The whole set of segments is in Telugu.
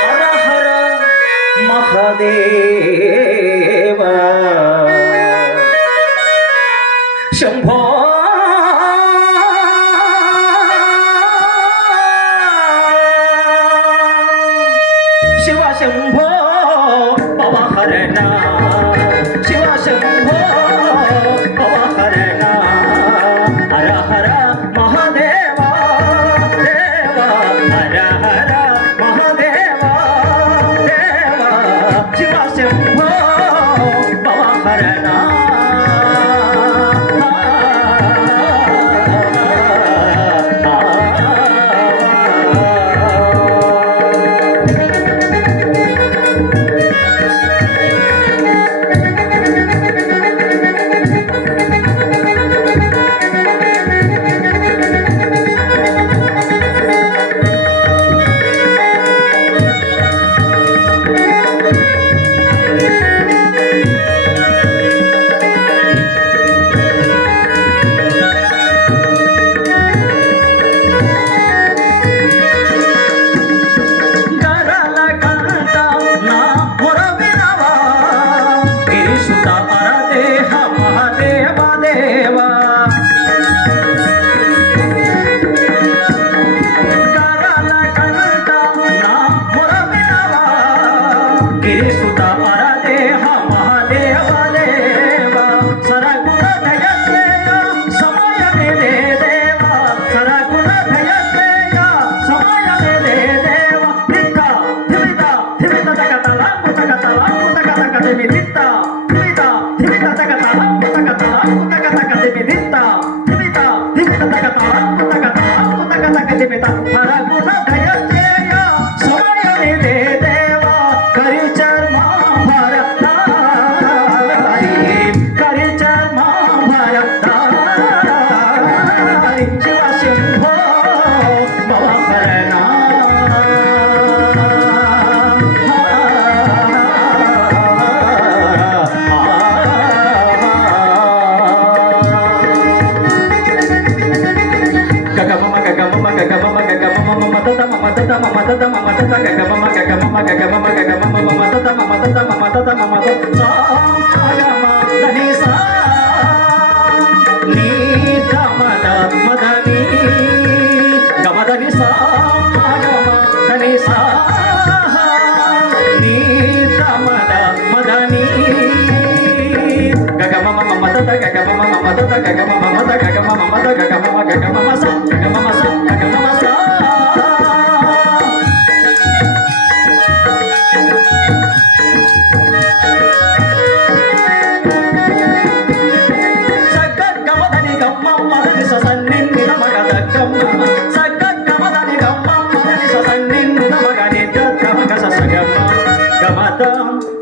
హర హర మహదేవ శంభో శివ శంభో పవహరణ శివ శంభో పవహరణ హర హర మహదేవ దేవ హర హర మహదేవ దేవ శివ శంభో పవహరణ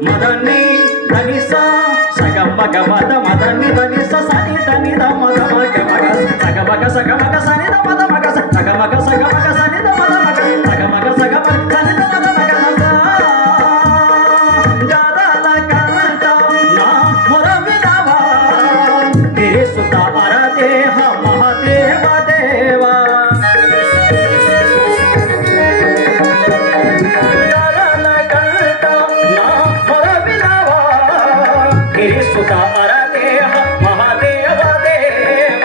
మదని ధనిసా సగమ గమద మదని ధనిస సని ధని దమ దమ గమగ సగమగ సగమగ సని దమ దమగ సగమగ సగమగ సని దమ దమగ సగమగ సగమగ సని దమ దమగ గరల కంట నా మొర వినవా తిరి సుత అర దేహ మహదేవ దేవా సుత అర దేహ మహాదేవ దేవ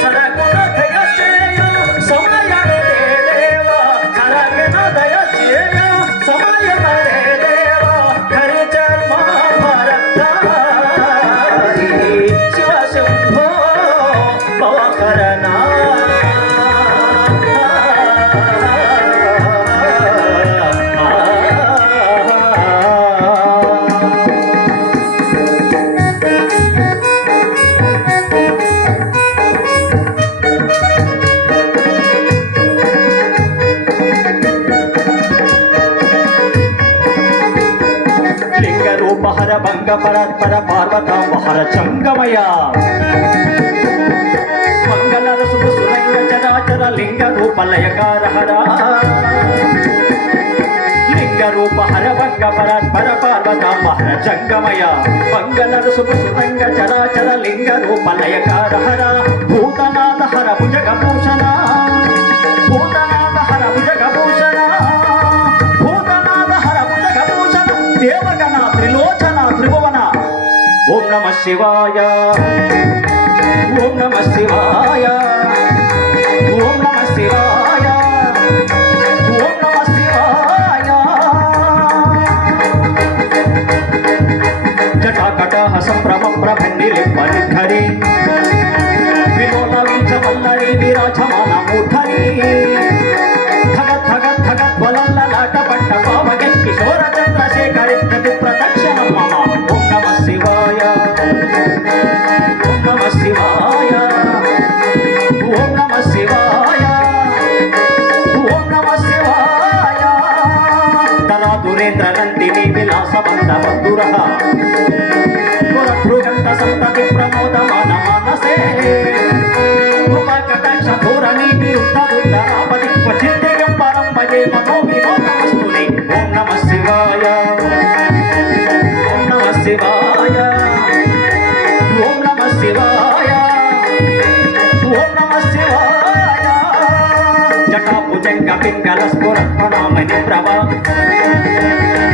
సరగుణ దయ చేయ సమయ దేవ సరగుణ దయ చేయ సమయ దేవ హర జన్మ భరతారి శివ శంభో పవకరణ హర భంగ పర పార్వతాంబ హర చంగమయ మంగళ శుభ సురంగ చరాచర లింగ రూప లయకార హర లింగ రూప హర భంగ పర పార్వతాంబ హర చంగమయ మంగళ శుభ సురంగ చరాచర లింగ రూప లయకార హర భూతనాథ హర భుజగ భూషణ భూతనాథ శివాయ ఓం నమ శివాయ ఓం నమ శివాయ ఓం నమ శివాయ జటాకటాహ సంభ్రమ ప్రభన్నిలింపనిద్ధరి విలోల వీచవల్లరి విరాజమాన మూఢరి ధగత్ ధగత్ ధగత్ వలల్లలాట పట్ట పావకి కిశోర చంద్రశేఖరి ప్రతి ప్రదక్షిణం మమ ఓం నమ శివాయ ఓం నమ శివాయ ఓం నమ శివాయ ఓం నమ శివాయ తరా దురేంద్ర నందిని విలాస బంధ బంధుర పురభృగంత సంతతి ప్రమోదమాన మానసే కటాక్ష ధోరణి విరుద్ధ దుర్ధరాపతి క్వచిద్దిగం పరం భజే మనో వినోదమస్తుని ఓం నమ శివాయ ఓం నమ శివాయ ఓం నమ శివాయ ఓం నమ శివాయ జటాభుజంగ పింగళ స్ఫురత్మనామని ప్రభ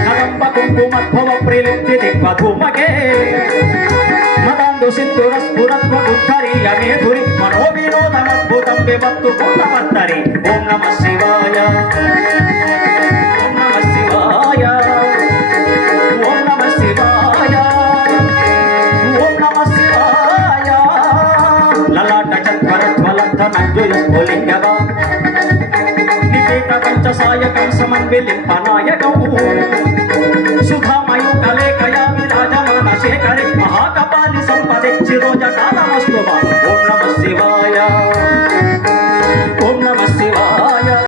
కదంబ కుంకుమద్భవ ప్రిలిప్తి దిగ్వధూమకే మదాందు సింధుర స్ఫురత్వ ఉద్ధరీయ మేధురి మనో వినోదమద్భుతం విభక్తు పూర్ణవర్తరి ఓం నమ శివాయ ఓం నమ శివాయ ఓం నమ శివాయ ఓం నమ శివాయ లలాట చత్వర జ్వలంత నంజుయ స్ఫులింగవ నిపీత పంచసాయకం సమన్విలింపనాయకం